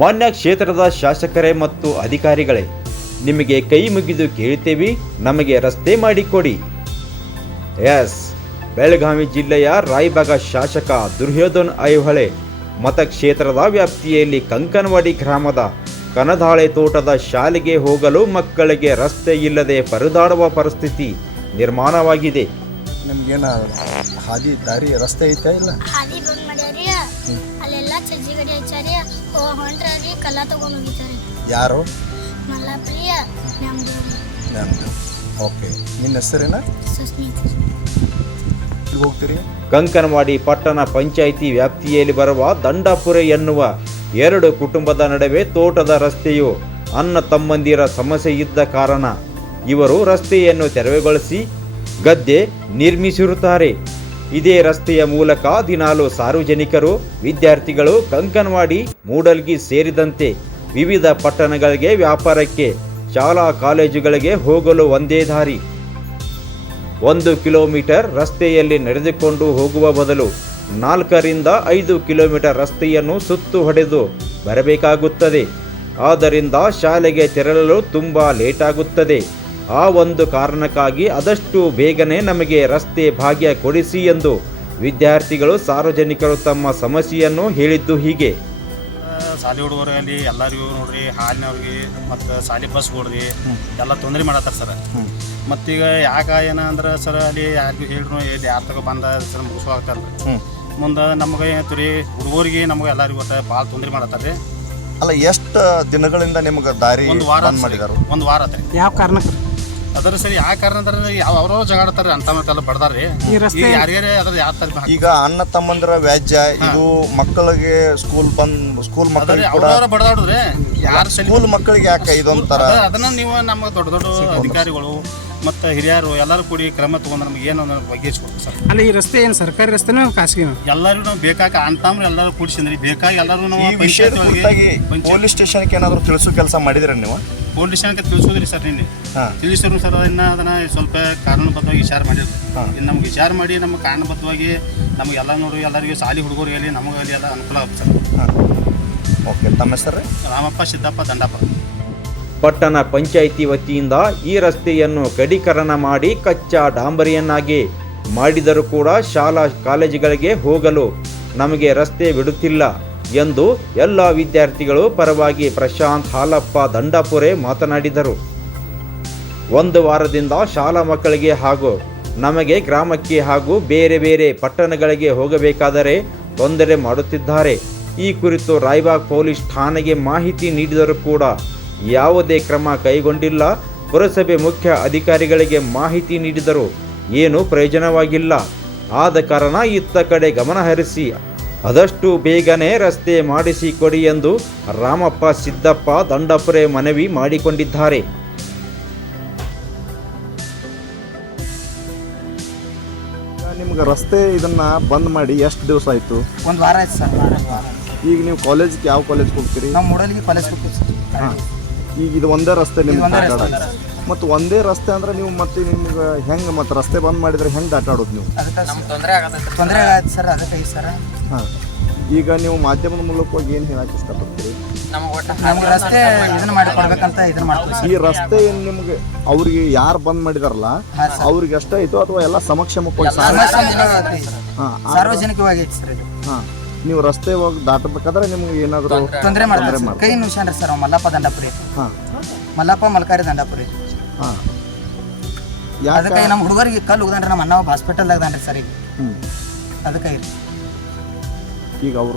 ಮಾನ್ಯ ಕ್ಷೇತ್ರದ ಶಾಸಕರೇ ಮತ್ತು ಅಧಿಕಾರಿಗಳೇ ನಿಮಗೆ ಕೈ ಮುಗಿದು ಕೇಳುತ್ತೇವೆ. ನಮಗೆ ರಸ್ತೆ ಮಾಡಿಕೊಡಿ. ಎಸ್. ಬೆಳಗಾವಿ ಜಿಲ್ಲೆಯ ರಾಯಬಾಗ ಶಾಸಕ ದುರ್ಯೋಧನ್ ಐಹೊಳೆ ಮತಕ್ಷೇತ್ರದ ವ್ಯಾಪ್ತಿಯಲ್ಲಿ ಕಂಕನವಾಡಿ ಗ್ರಾಮದ ಕನದಾಳೆ ತೋಟದ ಶಾಲೆಗೆ ಹೋಗಲು ಮಕ್ಕಳಿಗೆ ರಸ್ತೆ ಇಲ್ಲದೆ ಪರದಾಡುವ ಪರಿಸ್ಥಿತಿ ನಿರ್ಮಾಣವಾಗಿದೆ. ನಿಮ್ಗೇನ ಹಾದಿ ದಾರಿ ರಸ್ತೆ ಐತೆ ಇಲ್ಲ? ಗಡಿ ಹಚ್ಚಾರಿ ಹೊಂಟ್ರಿ ಕಲ್ಲ ತಗೊಂಡ್ ಹೋಗಿದ್ದಾರೆ. ಯಾರು? ಮಲ್ಲಾಪ್ರಿಯ ನಮ್ದು ನಮ್ದು ಓಕೆ. ನಿನ್ನ ಹೆಸರೇನ? ಸುಸ್ಮಿತ್. ಹೋಗ್ತೀರಿ? ಕಂಕನವಾಡಿ ಪಟ್ಟಣ ಪಂಚಾಯಿತಿ ವ್ಯಾಪ್ತಿಯಲ್ಲಿ ಬರುವ ದಂಡಪುರೆ ಎನ್ನುವ ಎರಡು ಕುಟುಂಬದ ನಡುವೆ ತೋಟದ ರಸ್ತೆಯು ಅನ್ನ ತಮ್ಮಂದಿರ ಸಮಸ್ಯೆ ಇದ್ದ ಕಾರಣ ಇವರು ರಸ್ತೆಯನ್ನು ತೆರವುಗೊಳಿಸಿ ಗದ್ದೆ ನಿರ್ಮಿಸಿರುತ್ತಾರೆ. ಇದೇ ರಸ್ತೆಯ ಮೂಲಕ ದಿನಾಲು ಸಾರ್ವಜನಿಕರು, ವಿದ್ಯಾರ್ಥಿಗಳು, ಕಂಕನವಾಡಿ, ಮೂಡಲ್ಗಿ ಸೇರಿದಂತೆ ವಿವಿಧ ಪಟ್ಟಣಗಳಿಗೆ ವ್ಯಾಪಾರಕ್ಕೆ, ಶಾಲಾ ಕಾಲೇಜುಗಳಿಗೆ ಹೋಗಲು ಒಂದೇ ದಾರಿ. ಒಂದು ಕಿಲೋಮೀಟರ್ ರಸ್ತೆಯಲ್ಲಿ ನಡೆದುಕೊಂಡು ಹೋಗುವ ಬದಲು ನಾಲ್ಕರಿಂದ ಐದು ಕಿಲೋಮೀಟರ್ ರಸ್ತೆಯನ್ನು ಸುತ್ತು ಹೊಡೆದು ಬರಬೇಕಾಗುತ್ತದೆ. ಆದ್ದರಿಂದ ಶಾಲೆಗೆ ತೆರಳಲು ತುಂಬ ಲೇಟಾಗುತ್ತದೆ. ಆ ಒಂದು ಕಾರಣಕ್ಕಾಗಿ ಆದಷ್ಟು ಬೇಗನೆ ನಮಗೆ ರಸ್ತೆ ಭಾಗ್ಯ ಕೊಡಿಸಿ ಎಂದು ವಿದ್ಯಾರ್ಥಿಗಳು ಸಾರ್ವಜನಿಕರು ತಮ್ಮ ಸಮಸ್ಯೆಯನ್ನು ಹೇಳಿದ್ದು ಹೀಗೆ. ಶಾಲೆ ಹುಡುಗರು ಅಲ್ಲಿ ಎಲ್ಲರಿಗೂ ನೋಡ್ರಿ ಹಾಲಿನವ್ರಿಗೆ ಮತ್ತು ಶಾಲೆ ಬಸ್ ಕೊಡ್ರಿ ಎಲ್ಲ ತೊಂದರೆ ಮಾಡತ್ತಾರೆ ಸರ್ ಮತ್ತೀಗ ಯಾಕೆ ಏನ ಅಂದ್ರೆ ಸರ್ ಅಲ್ಲಿ ಯಾರಿಗೂ ಹೇಳ್ರು ಎಲ್ಲಿ ಯಾರ ತಗೋ ಬಂದ ಸರ್ ಹ್ಮ್. ಮುಂದೆ ನಮಗೆ ಏನಾಯ್ತು ರೀ ಹುಡುಗರಿಗೆ ನಮಗೆ ಎಲ್ಲರಿಗೂ ಒಟ್ಟು ಭಾಳ ತೊಂದರೆ ಮಾಡತ್ತಾರೆ ಅಲ್ಲ ಎಷ್ಟು ದಿನಗಳಿಂದ ನಿಮ್ಗೆ ದಾರಿ ಒಂದು ವಾರ ಮಾಡಿದಾರು? ಒಂದು ವಾರ ಆತ್ರಿ ಯಾವ ಕಾರಣಕ್ಕೆ? ಅದ್ರ ಸರಿ ಆ ಕಾರಣ ಅಂದ್ರೆ ಯಾವ ಅವ್ರವ್ರು ಜಗಾಡ್ತಾರೆ ಅಂತ ಮತ್ತೆಲ್ಲ ಬಡದಾರಿ ಈ ರಸ್ತೆ ಈಗ ಯಾರ್ಯಾರೇ ಅದ್ರ ಯಾವ ತರ ಈಗ ಅಣ್ಣ ತಮ್ಮಂದಿರ ವ್ಯಾಜ್ಯ ಇದು ಮಕ್ಕಳಿಗೆ ಸ್ಕೂಲ್ ಬಂದ್ ಸ್ಕೂಲ್ ಅದ್ರಿ ಮಕ್ಕಳಿಗೆ ಕೂಡ ಅವ್ರವ್ರ ಬಡ್ದಾಡ್ರಿ ಯಾರು ಸಲಿ ಸ್ಕೂಲ್ ಮಕ್ಕಳಿಗೆ ಯಾಕೆ ಇದೊಂಥರ? ಅದ- ಅದನ್ನ ನೀವು ನಮ್ಮ ದೊಡ್ಡ ದೊಡ್ಡ ಅಧಿಕಾರಿಗಳು ಮತ್ತೆ ಹಿರಿಯರು ಎಲ್ಲರೂ ಕೂಡಿ ಕ್ರಮ ತಗೊಂಡು ನಮ್ಗೆ ಏನು ಬಗೆಹರಿಸ್ಕೊಡ್ತೀವಿ ಸರ್. ಅಲ್ಲಿ ಈ ರಸ್ತೆ ಏನು ಸರ್ಕಾರಿ ರಸ್ತೆನೋ ಖಾಸಗಿ? ಎಲ್ಲರೂ ನಾವು ಬೇಕಾಗ ಅಂತಂದ್ರೆ ಎಲ್ಲರೂ ಕೂಡಿಸಿದ್ರಿ. ಬೇಕಾಗಿ ಎಲ್ಲರೂ ನಾವು ಈ ವಿಷಯದ ಪಂಚಾಯತ್ ಒಳಗೆ ಕುರಿತಾಗಿ ಪಂಚಾಯತ್ ಪೊಲೀಸ್ ಸ್ಟೇಷನ್ಗೆ ಏನಾದ್ರು ತಿಳಿಸೋ ಕೆಲಸ ಮಾಡಿದ್ರೆ ನೀವು? ಪೊಲೀಸ್ ಠಾಣೆ ತಿಳಿಸೋದ್ರಿ ಸರ್ ನಿನ್ನೆ. ಹಾ. ತಿಳಿಸಿದ್ರು ಸರ್ ಅದನ್ನ ಅದನ್ನ ಸ್ವಲ್ಪ ಕಾನೂನುಬದ್ಧವಾಗಿ ವಿಚಾರ ಮಾಡಿದ್ರು. ಹಾ. ಇನ್ನು ನಮ್ಗೆ ವಿಚಾರ ಮಾಡಿ ನಮ್ಮ ಕಾನೂನುಬದ್ಧವಾಗಿ ನಮಗೆಲ್ಲ ನೋಡಿ ಎಲ್ಲರಿಗೂ ಸಾಲಿ ಹುಡುಗರು ಆಗಲಿ ನಮಗಲ್ಲಿ ಎಲ್ಲ ಅನುಕೂಲ ಆಗುತ್ತೆ ಸರ್. ಓಕೆ ತಮ್ಮ ಹೆಸರು? ರಾಮಪ್ಪ ಸಿದ್ದಪ್ಪ ದಂಡಪ್ಪ. ಪಟ್ಟಣ ಪಂಚಾಯಿತಿ ವತಿಯಿಂದ ಈ ರಸ್ತೆಯನ್ನು ಕಡೀಕರಣ ಮಾಡಿ ಕಚ್ಚಾ ಡಾಂಬರಿಯನ್ನಾಗಿ ಮಾಡಿದರೂ ಕೂಡ ಶಾಲಾ ಕಾಲೇಜುಗಳಿಗೆ ಹೋಗಲು ನಮಗೆ ರಸ್ತೆ ಬಿಡುತ್ತಿಲ್ಲ. ಎಂದು ಎಲ್ಲ ವಿದ್ಯಾರ್ಥಿಗಳು ಪರವಾಗಿ ಪ್ರಶಾಂತ್ ಹಾಲಪ್ಪ ದಂಡಪುರೆ ಮಾತನಾಡಿದರು. ಒಂದು ವಾರದಿಂದ ಶಾಲಾ ಮಕ್ಕಳಿಗೆ ಹಾಗೂ ನಮಗೆ ಗ್ರಾಮಕ್ಕೆ ಹಾಗೂ ಬೇರೆ ಬೇರೆ ಪಟ್ಟಣಗಳಿಗೆ ಹೋಗಬೇಕಾದರೆ ತೊಂದರೆ ಮಾಡುತ್ತಿದ್ದಾರೆ. ಈ ಕುರಿತು ರಾಯ್ಬಾಗ್ ಪೊಲೀಸ್ ಠಾಣೆಗೆ ಮಾಹಿತಿ ನೀಡಿದರೂ ಕೂಡ ಯಾವುದೇ ಕ್ರಮ ಕೈಗೊಂಡಿಲ್ಲ. ಪುರಸಭೆ ಮುಖ್ಯ ಅಧಿಕಾರಿಗಳಿಗೆ ಮಾಹಿತಿ ನೀಡಿದರೂ ಏನೂ ಪ್ರಯೋಜನವಾಗಿಲ್ಲ. ಆದ ಕಾರಣ ಇತ್ತ ಕಡೆ ಗಮನ ಹರಿಸಿ ಆದಷ್ಟು ಬೇಗನೆ ರಸ್ತೆ ಮಾಡಿಸಿಕೊಡಿ ಎಂದು ರಾಮಪ್ಪ ಸಿದ್ದಪ್ಪ ದಂಡಪುರೆ ಮನವಿ ಮಾಡಿಕೊಂಡಿದ್ದಾರೆ. ನಿಮ್ಗೆ ರಸ್ತೆ ಇದನ್ನ ಬಂದ್ ಮಾಡಿ ಎಷ್ಟು ದಿವಸ ಆಯ್ತು? ಒಂದು ವಾರ ಆಯ್ತು ಸರ್ ಈಗ ನೀವು ಕಾಲೇಜ್ಗೆ ಯಾವ ಕಾಲೇಜ್ಗೆ ಹೋಗ್ತೀರಿ? ನಾವು ಮೂಡಲಿಗೆ ಕಾಲೇಜ್ ಹೋಗ್ತೀವಿ ಸರ್. ಹಾ. ಈಗ ಇದು ಒಂದೇ ರಸ್ತೆ ನಿಮ್ಗೆ ಒಂದೇ ರಸ್ತೆ. ಮತ್ತು ಒಂದೇ ರಸ್ತೆ ಅಂದ್ರೆ ನೀವು ಮತ್ತೆ ನಿಮ್ಗೆ ಹೆಂಗೆ ಮತ್ತೆ ರಸ್ತೆ ಬಂದ್ ಮಾಡಿದ್ರೆ ಹೆಂಗೆ ಆಟಾಡೋದು ನೀವು? ಅದಕ್ಕೆ ತೊಂದರೆ ಆಗತ್ತೆ ತೊಂದರೆ ಆಗತ್ತೆ ಸರ್ ಅದಕ್ಕೆ ಈ ಸರ್. ಹಾಂ. ಈಗ ನೀವು ಮಾಧ್ಯಮದ ಮೂಲಕವಾಗಿ ಏನು ಹೇಳಕ್ಕೆ ಇಷ್ಟಪಡ್ತೀರಿ? ನಮ್ಗೆ ರಸ್ತೆ ಇದನ್ನ ಇದನ್ನ ಮಾಡ್ತೀವಿ ಈ ರಸ್ತೆ ಏನ್ ನಿಮ್ಗೆ ಅವ್ರಿಗೆ ಯಾರು ಬಂದ್ ಮಾಡಿದಾರಲ್ಲ. ಅವ್ರಿಗೆ ಅಷ್ಟೇ ಆಯ್ತು ಅಥವಾ ಎಲ್ಲ ಸಮಕ್ಷೇಮ ಸಾರ್ವಜನಿಕವಾಗಿ ಹಾಂ ಸಾರ್ವಜನಿಕವಾಗಿ ಐತಿ ಸರ್ ಇದು. ಹಾಂ. ನೀವು ರಸ್ತೆ ಹೋಗಿ ದಾಟಬೇಕಾದ್ರೆ ನಿಮ್ಗೆ ಏನಾದರೂ ತೊಂದರೆ ಮಾಡ್ತಾರೆ. ಕೈ ನಿಮಿಷನ್ರಿ ಸರ್ ಮಲ್ಲಪ್ಪ ದಂಡಪುರಿ. ಹಾಂ. ಮಲ್ಲಪ್ಪ ಮಲ್ಕಾರಿ ದಂಡಪುರಿ. ಹಾಂ. ಅದಕ್ಕೆ ನಮ್ಮ ಹುಡುಗರಿಗೆ ಕಲ್ಲು ಉಗ್ದಾನ್ರಿ ನಮ್ಮ ಅಣ್ಣ ಹಾಸ್ಪಿಟಲ್ದಾಗ ಸರ್ ಈಗ. ಅದಕ್ಕೆ ಈಗ ಅವ್ರ